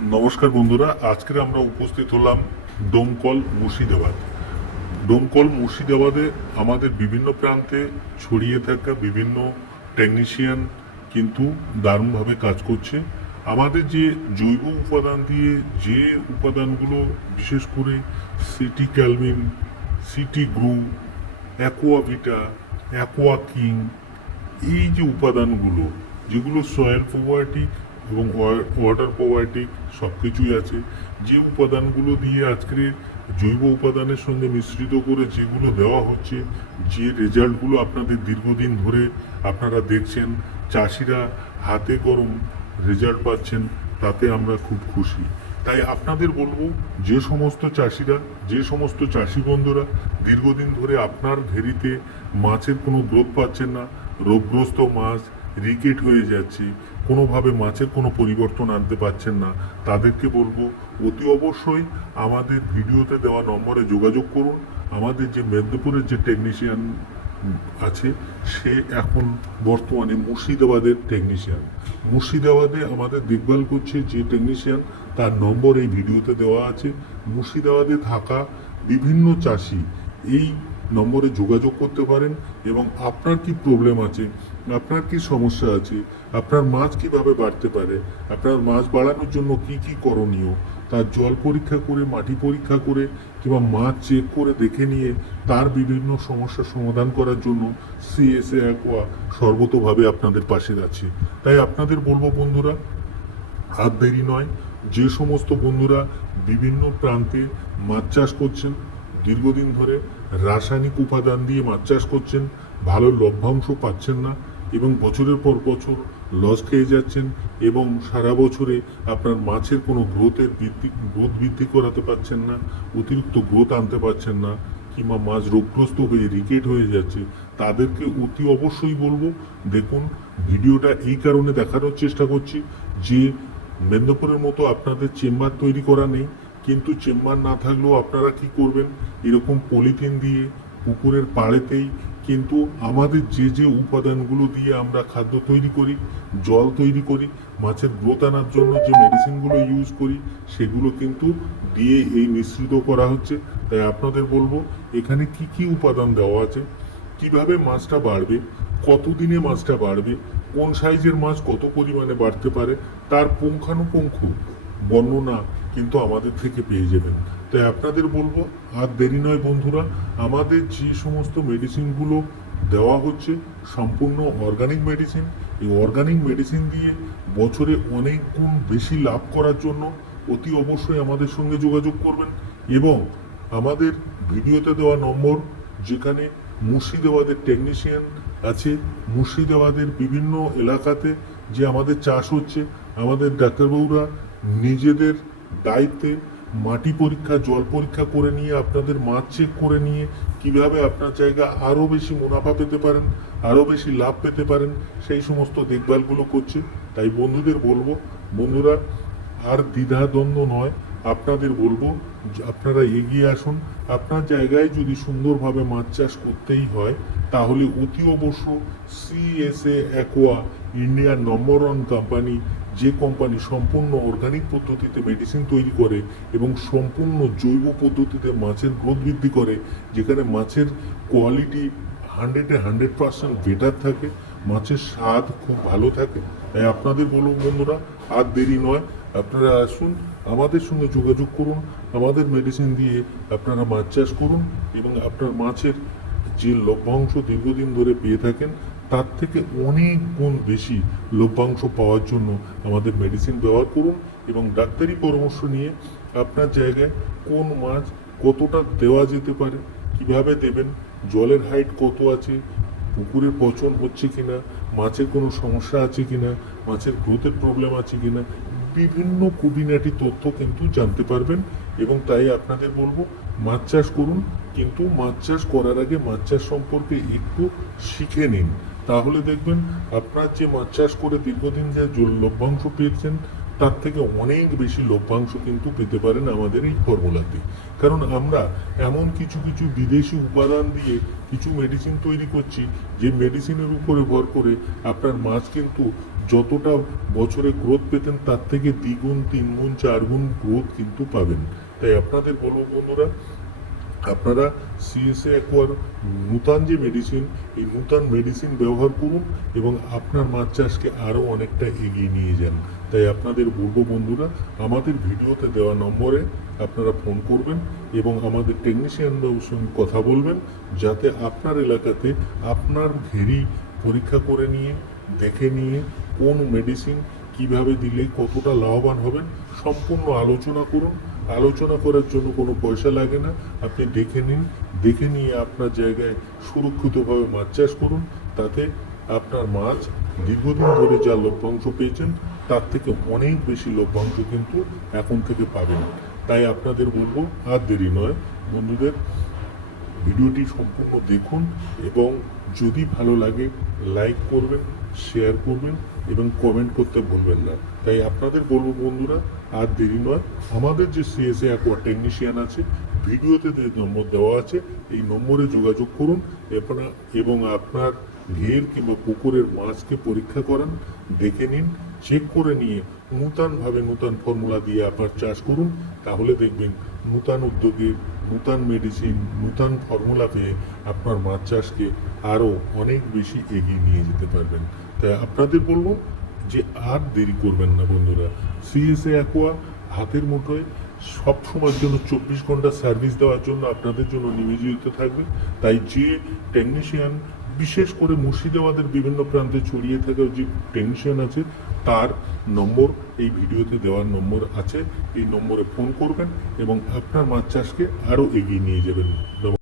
নমস্কার বন্ধুরা, আজকে আমরা উপস্থিত হলাম ডোমকল মুর্শিদাবাদ। ডোমকল মুর্শিদাবাদে আমাদের বিভিন্ন প্রান্তে ছড়িয়ে থাকা বিভিন্ন টেকনিশিয়ান কিন্তু দারুণভাবে কাজ করছে। আমাদের যে জৈব উপাদান দিয়ে যে উপাদানগুলো বিশেষ করে CT Calvin, CT Grow, Aquavita, Aqua King, এই যে উপাদানগুলো যেগুলো সয়েল প্রোবায়োটিক এবং ওয়াটার প্রোবায়োটিক সব কিছুই আছে, যে উপাদানগুলো দিয়ে আজকে জৈব উপাদানের সঙ্গে মিশ্রিত করে যেগুলো দেওয়া হচ্ছে, যে রেজাল্টগুলো আপনাদের দীর্ঘদিন ধরে আপনারা দেখছেন, চাষিরা হাতে গরম রেজাল্ট পাচ্ছেন, তাতে আমরা খুব খুশি। তাই আপনাদের বলবো, যে সমস্ত চাষিরা, যে সমস্ত চাষি বন্ধুরা দীর্ঘদিন ধরে আপনার ঘেরিতে মাছের কোনো গ্রোথ পাচ্ছেন না, রোগগ্রস্ত মাছ রিকেট হয়ে যাচ্ছে, কোনোভাবে মাছের কোনো পরিবর্তন আনতে পারছেন না, তাদেরকে বলবো অতি অবশ্যই আমাদের ভিডিওতে দেওয়া নম্বরে যোগাযোগ করুন। আমাদের যে মেদিনীপুরের যে টেকনিশিয়ান আছে, সে এখন বর্তমানে মুর্শিদাবাদের টেকনিশিয়ান। মুর্শিদাবাদে আমাদের দেখভাল করছে যে টেকনিশিয়ান, তার নম্বর এই ভিডিওতে দেওয়া আছে। মুর্শিদাবাদে থাকা বিভিন্ন চাষি এই নম্বরে যোগাযোগ করতে পারেন এবং আপনার কি প্রবলেম আছে, আপনার কি সমস্যা আছে, আপনার মাছ কিভাবে বাড়তে পারে, আপনার মাছ বাড়ানোর জন্য কি কি করণীয়, তার জল পরীক্ষা করে, মাটি পরীক্ষা করে কিংবা মাছ চেক করে দেখে নিয়ে তার বিভিন্ন সমস্যার সমাধান করার জন্য সিএসএ অ্যাকোয়া সর্বতোভাবে আপনাদের পাশে আছে। তাই আপনাদের বলবো বন্ধুরা, আর দেরি নয়, যে সমস্ত বন্ধুরা বিভিন্ন প্রান্তে মাছ চাষ করছেন, দীর্ঘদিন ধরে রাসায়নিক উপাদান দিয়ে মাছ চাষ করছেন, ভালো লভ্যাংশ পাচ্ছেন না এবং বছরের পর বছর লস খেয়ে যাচ্ছেন এবং সারা বছরে আপনার মাছের কোনো গ্রোথ বৃদ্ধি করাতে পারছেন না, অতিরিক্ত গ্রোথ আনতে পারছেন না, কিংবা মাছ রোগগ্রস্ত হয়ে রিকেট হয়ে যাচ্ছে, তাদেরকে অতি অবশ্যই বলবো, দেখুন ভিডিওটা এই কারণে দেখানোর চেষ্টা করছি যে মেদিনীপুরের মতো আপনাদের চেম্বার তৈরি করা নেই, কিন্তু চেম্বার না থাকলেও আপনারা কি করবেন, এরকম পলিথিন দিয়ে পুকুরের পাড়েতেই কিন্তু আমাদের যে যে উপাদানগুলো দিয়ে আমরা খাদ্য তৈরি করি, জল তৈরি করি, মাছের গ্রোথ আনার জন্য যে মেডিসিনগুলো ইউজ করি, সেগুলো কিন্তু দিয়ে এই মিশ্রিত করা হচ্ছে। তাই আপনাদের বলবো, এখানে কি কি উপাদান দেওয়া আছে, কিভাবে মাছটা বাড়বে, কতদিনে মাছটা বাড়বে, কোন সাইজের মাছ কত পরিমাণে বাড়তে পারে, তার পুঙ্খানুপুঙ্খ বর্ণনা কিন্তু আমাদের থেকে পেয়ে যাবেন। তাই আপনাদের বলবো, আর দেরি নয় বন্ধুরা, আমাদের যে সমস্ত মেডিসিনগুলো দেওয়া হচ্ছে সম্পূর্ণ অর্গানিক মেডিসিন। এই অর্গানিক মেডিসিন দিয়ে বছরে অনেক গুণ বেশি লাভ করার জন্য অতি অবশ্যই আমাদের সঙ্গে যোগাযোগ করবেন এবং আমাদের ভিডিওতে দেওয়া নম্বর, যেখানে মুর্শিদাবাদের টেকনিশিয়ান আছে, মুর্শিদাবাদের বিভিন্ন এলাকাতে যে আমাদের চাষ হচ্ছে, আমাদের ডাক্তারবাবুরা নিজেদের দায়িত্বে মাটি পরীক্ষা, জল পরীক্ষা করে নিয়ে, আপনাদের মাছ চেক করে নিয়ে কিভাবে আপনার জায়গা আরও বেশি মুনাফা পেতে পারেন, আরও বেশি লাভ পেতে পারেন, সেই সমস্ত দেখভালগুলো করছে। তাই বন্ধুদের বলবো, বন্ধুরা আর দ্বিধাদ্বন্দ্ব নয়, আপনাদের বলবো আপনারা এগিয়ে আসুন। আপনার জায়গায় যদি সুন্দরভাবে মাছ চাষ করতেই হয়, তাহলে অতি অবশ্য সিএসএ অ্যাকোয়া, ইন্ডিয়ার নম্বর ওয়ান কোম্পানি, যে কোম্পানি সম্পূর্ণ অর্গানিক পদ্ধতিতে মেডিসিন তৈরি করে এবং সম্পূর্ণ জৈব পদ্ধতিতে মাছের গ্রোথ বৃদ্ধি করে, যেখানে মাছের কোয়ালিটি 100% বেটার থাকে, মাছের স্বাদ খুব ভালো থাকে। তাই আপনাদের বলবো বন্ধুরা, আর দেরি নয়, আপনারা আসুন, আমাদের সঙ্গে যোগাযোগ করুন, আমাদের মেডিসিন দিয়ে আপনারা মাছ চাষ করুন এবং আপনার মাছের যে লভ্যাংশ দীর্ঘদিন ধরে পেয়ে থাকেন, তার থেকে অনেক গুণ বেশি লভ্যাংশ পাওয়ার জন্য আমাদের মেডিসিন ব্যবহার করুন এবং ডাক্তারি পরামর্শ নিয়ে আপনার জায়গায় কোন মাছ কতটা দেওয়া যেতে পারে, কিভাবে দেবেন, জলের হাইট কত আছে, পুকুরের পচন হচ্ছে কিনা, মাছের কোনো সমস্যা আছে কিনা, মাছের গ্রোথের প্রবলেম আছে কিনা, বিভিন্ন খুঁটিনাটি তথ্য কিন্তু জানতে পারবেন। এবং তাই আপনাদের বলবো, মাছ চাষ করুন, কিন্তু মাছ চাষ করার আগে মাছ চাষ সম্পর্কে একটু শিখে নিন, তাহলে দেখবেন আপনার যে মাছ চাষ করে দীর্ঘদিন যে লভ্যাংশ পেয়েছেন, তার থেকে অনেক বেশি লভ্যাংশ কিন্তু পেতে পারেন আমাদের এই ফর্মুলাতে। কারণ আমরা এমন কিছু কিছু বিদেশি উপাদান দিয়ে কিছু মেডিসিন তৈরি করছি, যে মেডিসিনের উপরে ভর করে আপনার মাছ কিন্তু যতটা বছরে গ্রোথ পেতেন তার থেকে দ্বিগুণ, তিনগুণ, চারগুণ গ্রোথ কিন্তু পাবেন। তাই আপনাদের বলবো বন্ধুরা, আপনারা সিএসএ অ্যাকোয়ার নূতন যে মেডিসিন, এই নূতন মেডিসিন ব্যবহার করুন এবং আপনার মাছ চাষকে আরও অনেকটা এগিয়ে নিয়ে যান। তাই আপনাদের বলবো বন্ধুরা, আমাদের ভিডিওতে দেওয়া নম্বরে আপনারা ফোন করবেন এবং আমাদের টেকনিশিয়ানদের সঙ্গে কথা বলবেন, যাতে আপনার এলাকাতে আপনার ঘেরি পরীক্ষা করে নিয়ে, দেখে নিয়ে কোন মেডিসিন কিভাবে দিলে কতটা লাভবান হবেন সম্পূর্ণ আলোচনা করুন। আলোচনা করার জন্য কোনো পয়সা লাগে না, আপনি দেখে নিন, দেখে নিয়ে আপনার জায়গায় সুরক্ষিতভাবে মাছ চাষ করুন। তাতে আপনার মাছ দীর্ঘদিন ধরে যা লভ্যাংশ পেয়েছেন তার থেকে অনেক বেশি লভ্যাংশ কিন্তু এখন থেকে পাবেন। তাই আপনাদের বলবো, আর দেরি নয় বন্ধুদের, ভিডিওটি সম্পূর্ণ দেখুন এবং যদি ভালো লাগে লাইক করবেন, শেয়ার করবেন এবং কমেন্ট করতে ভুলবেন না। তাই আপনাদের বলবো বন্ধুরা, আর দেরি নয়, আমাদের যে সিএসএ অ্যাকোয়া টেকনিশিয়ান আছে, ভিডিওতে যে নম্বর দেওয়া আছে এই নম্বরে যোগাযোগ করুন এবং আপনার ঘের কিংবা পুকুরের মাছকে পরীক্ষা করান, দেখে নিন, চেক করে নিয়ে নূতনভাবে নূতন ফর্মুলা দিয়ে আপনার চাষ করুন। তাহলে দেখবেন নূতন উদ্যোগে, নূতন মেডিসিন, নূতন ফর্মুলা পেয়ে আপনার মাছ চাষকে আরও অনেক বেশি এগিয়ে নিয়ে যেতে পারবেন। তাই আপনাদের বলবো যে আর দেরি করবেন না বন্ধুরা, সিএসএ অ্যাকোয়া হাতের মুঠোয় সব সময়ের জন্য 24 ঘন্টা সার্ভিস দেওয়ার জন্য আপনাদের জন্য নিয়োজিত থাকবে। তাই যে টেকনিশিয়ান, বিশেষ করে মুর্শিদাবাদের বিভিন্ন প্রান্তে ছড়িয়ে থাকা যে টেকনিশিয়ান আছে, তার নম্বর এই ভিডিওতে দেওয়ার নম্বর আছে, এই নম্বরে ফোন করবেন এবং আপনার মাছ চাষকে আরও এগিয়ে নিয়ে যাবেন।